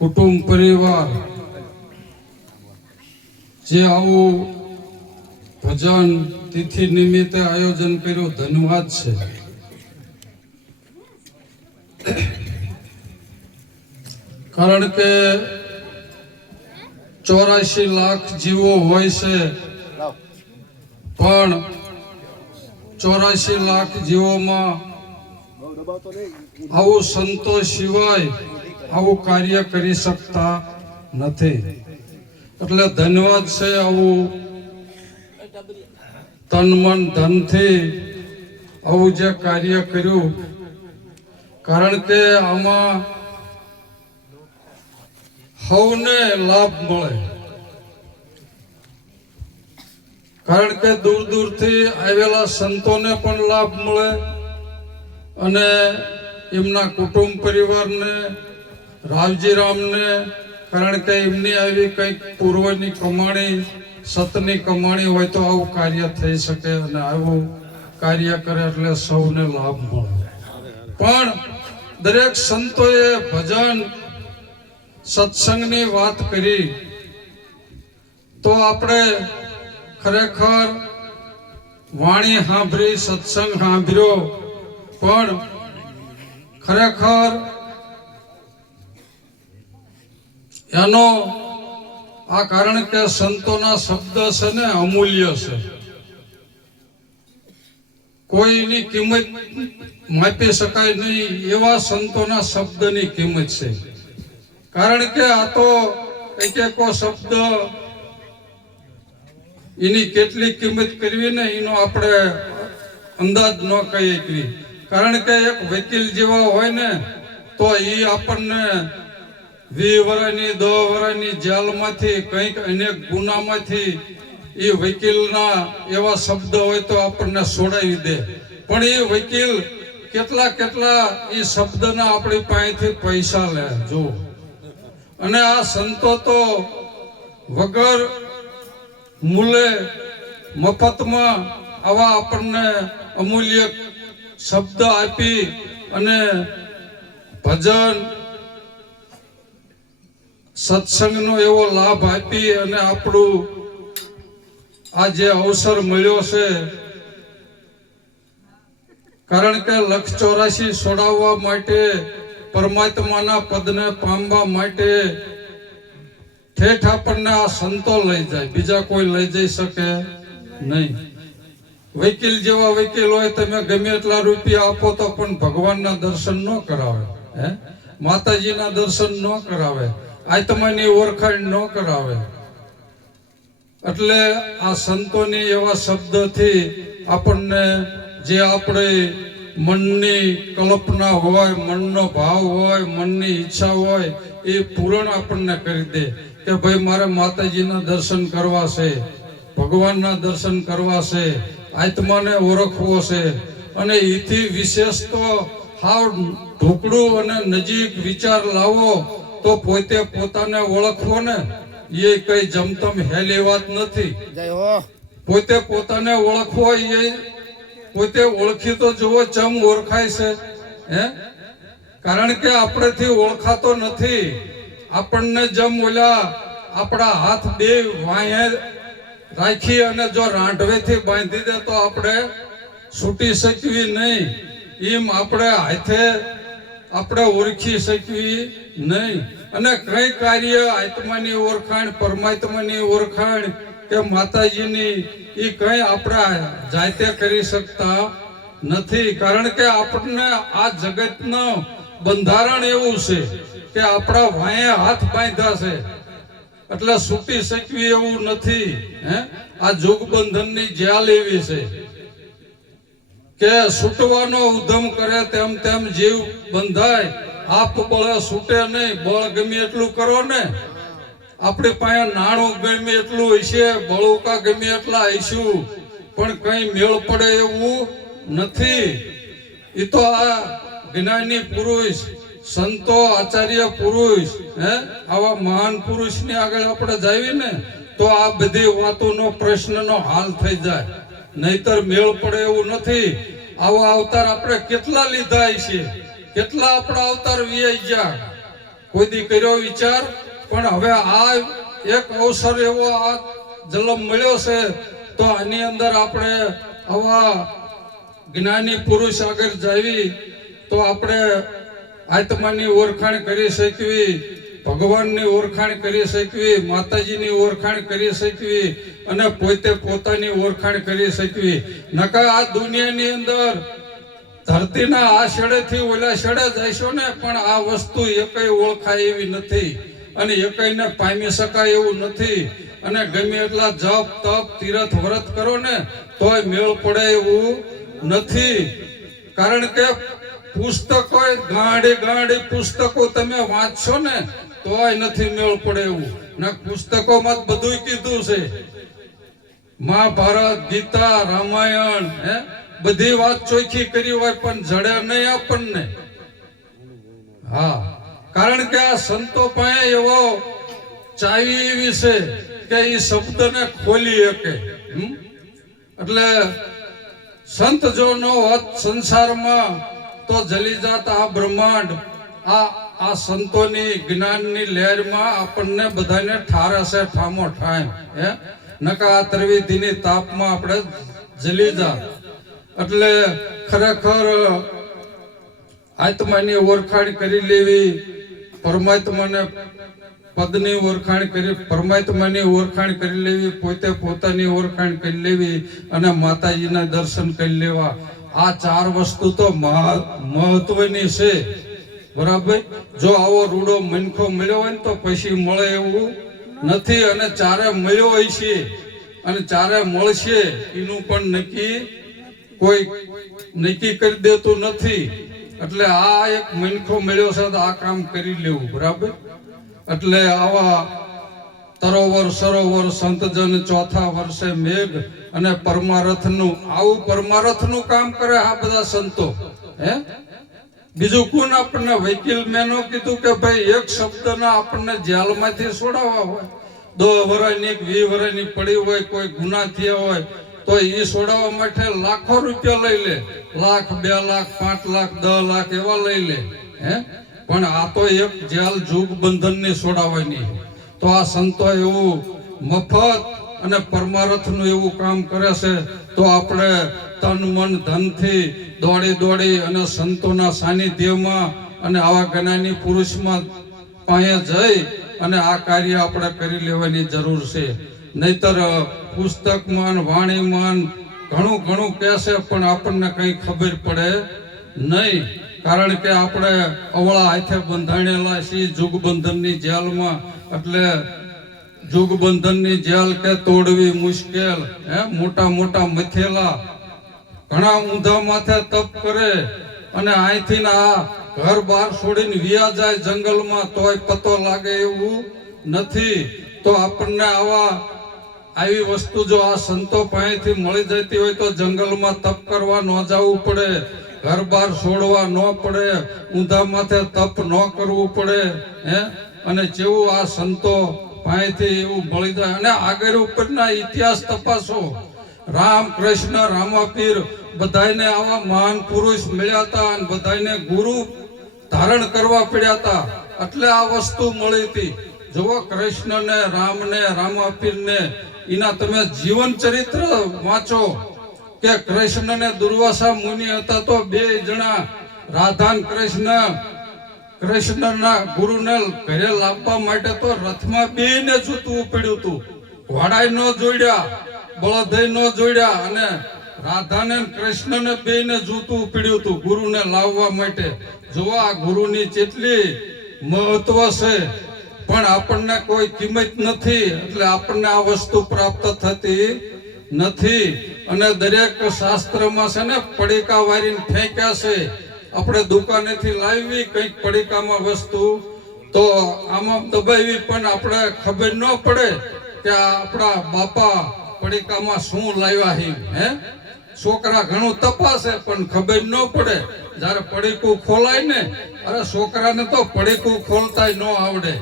કુટુંબ પરિવાર જે આવું ભજન તિથિ નિમિત્તે આયોજન કર્યું, ધન્યવાદ છે. કારણ કે 84 લાખ જીવો હોય છે, પણ 84 લાખ જીવોમાં આવું સંતો સિવાય આવું કાર્ય કરી શકતા નથી. એટલે ધન્યવાદ છે આવું તન મન ધનથી આવું જે કાર્ય કર્યું. કારણ કે આમાં સૌને લાભ મળે. કારણ કે દૂર દૂરથી આવેલા સંતોને પણ લાભ મળે અને એમના કુટુંબ પરિવારને, રાવજીરામને, કારણ કે એમની આવી કંઈક પૂર્વની કમાણી, સતની કમાણી હોય તો આવું કાર્ય થઈ શકે અને આવું કાર્ય કરે એટલે સૌને લાભ મળે. પણ દરેક સંતોએ ભજન સત્સંગની વાત કરી તો આપણે ખરેખર વાણી સાંભળી, સત્સંગ સાંભળ્યો, પણ ખરેખર એનો આ કારણ કે સંતોના શબ્દ છે ને અમૂલ્ય છે. કોઈની કિંમત માપી શકાય નહીં એવા સંતોના શબ્દની કિંમત છે. કારણ કે આ તો એકેકો શબ્દ એની કેટલી કિંમત કરવી ને એનો આપણે અંદાજ ન કહી શકીએ. કારણ કે એક વકીલ જેવા હોય ને તો એ આપણને 20 વર્ષની 10 વર્ષની જેલમાંથી કંઈક અનેક ગુનામાંથી એ વકીલના એવા શબ્દ હોય તો આપણને છોડાવી દે. પણ એ વકીલ કેટલા એ શબ્દના આપણી પાસેથી પૈસા લે જો. અને આ સંતો તો વગર મૂલ્યે મફતમાં આવા આપણને અમૂલ્ય શબ્દ આપી અને ભજન સત્સંગનો એવો લાભ આપી અને આપણું આ જે અવસર મળ્યો છે. કારણ કે 184 છોડાવવા માટે, પરમાત્માના પદને પામવા માટે ઠેઠ આપણને આ સંતો લઈ જાય, બીજા કોઈ લઈ જઈ શકે નહીં. વકીલ જેવા વકીલ હોય, તમે ગમે એટલા રૂપિયા આપો તો પણ ભગવાનના દર્શન ન કરાવે, માતાજીના દર્શન ન કરાવે, આત્માની ઓળખાણ ન કરાવે. એટલે આ સંતોની એવા શબ્દથી આપણને જે આપણે મનની કલ્પના હોય, મનનો ભાવ હોય, મનની ઈચ્છા હોય એ પૂરણ આપણને કરી દે કે ભાઈ મારે માતાજીના દર્શન કરવા છે, ભગવાનના દર્શન કરવા છે, આત્માને ઓળખવો છે. અને એથી વિશેષ તો હાવ ઢોકળું અને નજીક વિચાર લાવો તો પોતે પોતાને ઓળખવો ને એ કઈ જમતમ હેલી વાત નથી. પોતે પોતાને ઓળખવો એ પોતે ઓળખી તો જુઓ ચમ ઓળખાય છે. કારણ કે આપણેથી ઓળખાતો નથી. આપણને જમ ઓલા આપણા હાથ બે વાંહે રાખી અને જો રાંઢવેથી બાંધી દે તો આપણે છૂટી શકવી નહીં. એમ આપણે હાથે આપણે ઓળખી શકવી નહીં. અને કઈ કાર્ય આત્માની ઓળખાણ, પરમાત્માની ઓળખાણ કે માતાજીની એ કઈ આપણા જાતે કરી શકતા નથી. કારણ કે આપણને આ જગતનું બંધારણ એવું છે કે આપણા વાંહે હાથ બાંધ્યા છે એટલે છૂટી શકવી એવું નથી. આ જોગબંધનની જેલ એવી છે કે છૂટવાનો ઉધમ કરે તેમ તેમ જીવ બંધાય, આપ બળે છૂટે નહીં. બળ ગમે એટલું કરો ને, આપણી પાસે નાણું ગમે એટલું હશે, બળુકા ગમે એટલા હશું, પણ કઈ મેળ પડે એવું નથી. એ તો આ જ્ઞાની પુરુષ, સંતો, આચાર્ય પુરુષ, આવા મહાન પુરુષની આગળ આપણે જાવી ને તો આ બધી વાતોનો પ્રશ્નનો હાલ થઈ જાય. નહીતર મેળ પડે એવું નથી. આવો અવતાર આપણે કેટલા લીધા છે, કેટલા આપણા અવતાર વ્યાઈ ગયા, કોઈ દી કર્યો વિચાર? પણ હવે આ એક અવસર એવો આ જન્મ મળ્યો છે, તો આની અંદર આપણે આવા જ્ઞાની પુરુષ આગળ જાવી તો આપણે આત્માની ઓળખાણ કરી શકવી, ભગવાનની ઓળખાણ કરી શકવી, માતાજીની ઓળખાણ કરી શકવી અને પોતે પોતાની ઓળખાણ કરી શકવી. નકા આ દુનિયાની અંદર ધરતીના આ છેડેથી ઓલા છેડે જઈશો ને, પણ આ વસ્તુ એકય ઓળખાય એવી નથી અને એકયને પામી શકાય એવું નથી. અને ગમે એટલા જપ તપ તીરથ વ્રત કરો ને તોય મેળ પડે એવું નથી. કારણ કે પુસ્તકો ગાંડી પુસ્તકો તમે વાંચશો ને તોય નથી મેળ પડે એવું. ના પુસ્તકોમાં બધું કીધું છે, મહાભારત, ગીતા, રામાયણ, બધી વાત ચોખ્ખી કરી હોય પણ જડે નહીં આપણને. હા, કારણ કે આ સંતો પાસે એવો ચાવી એવી છે કે એ શબ્દને ખોલી શકે. એટલે સંત જો ન હોત સંસારમાં તો જલી જાત આ બ્રહ્માંડ. આ સંતોની જ્ઞાનની લહેરમાં આપણને બધાને ઠારે છે ઠામો ઠામ. નકા આ ત્રિવિધિની તાપમાં આપણે જલી જાત. એટલે ખરેખર આત્માની ઓળખાણ કરી લેવી, પરમાત્માને પદની ઓળખાણ કરી, પરમાત્માની ઓળખાણ કરી લેવી, પોતે પોતાની ઓળખાણ કરી લેવી અને માતાજીના દર્શન કરી લેવા. આ ચાર વસ્તુ તો મહત્વની છે. બરાબર. જો આવો રૂડો મનખો મળ્યો હોય ને તો પછી મળે એવું નથી. અને ચારે મળ્યો હોય છે અને ચારે મળશે એનું પણ કોઈ નક્કી કરી દેતું નથી. એટલે આ એક મનખો મળ્યો છે તો આ કામ કરી લેવું. બરાબર. એટલે આવા તરોવર સરોવર સંતજન ચોથા વર્ષે મેઘ અને પરમારથનું આવું પરમારથનું કામ કરે આ બધા સંતો. બીજું કોણ આપણને વકીલ મેનો કીધું કે ભાઈ એક શબ્દના આપણને જેલમાંથી છોડાવવા હોય, 10 વર્ષની 20 વર્ષની પડી હોય, કોઈ ગુના થયા હોય તો એ છોડાવવા માટે લાખો રૂપિયા લઈ લે. 1 લાખ 2 લાખ 5 લાખ 10 લાખ એવા લઈ લે. પણ આ તો એક જેલ જુગ બંધનની છોડાવવાની. તો આ સંતો એવું મફત અને પરમારથનું એવું કામ કરે છે. તો આપણે તન મન ધનથી દોડી અને સંતોના સાનિધ્યમાં અને આવા જ્ઞાની પુરુષમાં પાસે જઈ અને આ કાર્ય આપણે કરી લેવાની જરૂર છે. નહીતર પુસ્તકમાં વાણીમાં ઘણું કહેશે પણ આપણને કંઈ ખબર પડે નહીં. કારણ કે આપણે અવળા હાથે બંધાણેલા છીએ જુગબંધનની જેલમાં. એટલે જુગબંધનની જેલ કે તોડવી મુશ્કેલ. મોટા મથેલા ઘણા ઊંધા માથે તપ કરે અને અહીંથી આ ઘર બહાર છોડીને વિયા જાય જંગલમાં તોય પતો લાગે એવું નથી. તો આપણને આવી વસ્તુ જો આ સંતો પાસેથી મળી જતી હોય તો જંગલમાં તપ કરવા ન જવું પડે, ઘર બહાર છોડવા ન પડે, ઊંધા માથે તપ ન કરવું પડે. અને જેવું આ સંતો પાસેથી એવું મળી જાય. અને આગળ ઉપરના ઇતિહાસ તપાસો. રામ કૃષ્ણ રામાપીર બધાને આવા મહાન પુરુષ મળ્યા હતા અને બધાને ગુરુ ધારણ કરવા પડ્યા હતા. એટલે આ વસ્તુ મળી હતી. જુઓ કૃષ્ણને રામને રામાપીરને એના તમે જીવન ચરિત્ર વાંચો કે કૃષ્ણને દુર્વાસા મુનિ હતા તો 2 જણા રાધાન કૃષ્ણના ગુરુને ઘરે લાવવા માટે તો રથમાં બેને જૂતવું પડ્યું હતું. ઘોડાય ન જોડ્યા, બળદય ન જોડ્યા અને રાધાને કૃષ્ણને બેને જૂતવું પડ્યું હતું ગુરુને લાવવા માટે. જો આ ગુરુની કેટલી મહત્વ છે. પણ આપણને કોઈ કિંમત નથી એટલે આપણને આ વસ્તુ પ્રાપ્ત થતી નથી. અને દરેક શાસ્ત્રમાં છે ને પડીકા વારીને ફેંક્યા છે. આપણે દુકાનેથી લાવવી કંઈક પડીકામાં વસ્તુ તો આમાં દબાવી પણ આપણે ખબર ન પડે કે આપણા બાપા પડીકામાં શું લાવ્યા. છોકરા ઘણું તપાસે પણ ખબર ન પડે. જયારે પડીકું ખોલાય ને, અરે છોકરાને તો પડીકું ખોલતા ન આવડે.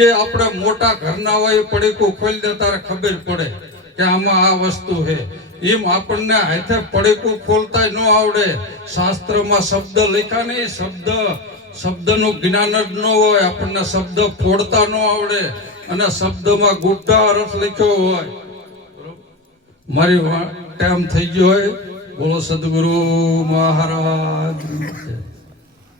એ આપણે મોટા ઘરના હોય પડીકું ખોલી દે ત્યારે ખબર પડે કે આમાં આ વસ્તુ છે. એમ આપણને હાથે પડીકું ખોલતા ન આવડે. શાસ્ત્રમાં શબ્દ લખ્યા નહીં, શબ્દનું જ્ઞાન જ ન હોય, આપણને શબ્દ ફોડતા ન આવડે અને શબ્દમાં ગુટ્ટા અર્થ લખ્યો હોય. મારી ટાઈમ થઈ ગયો હોય. બોલો સદગુરુ મહારાજ.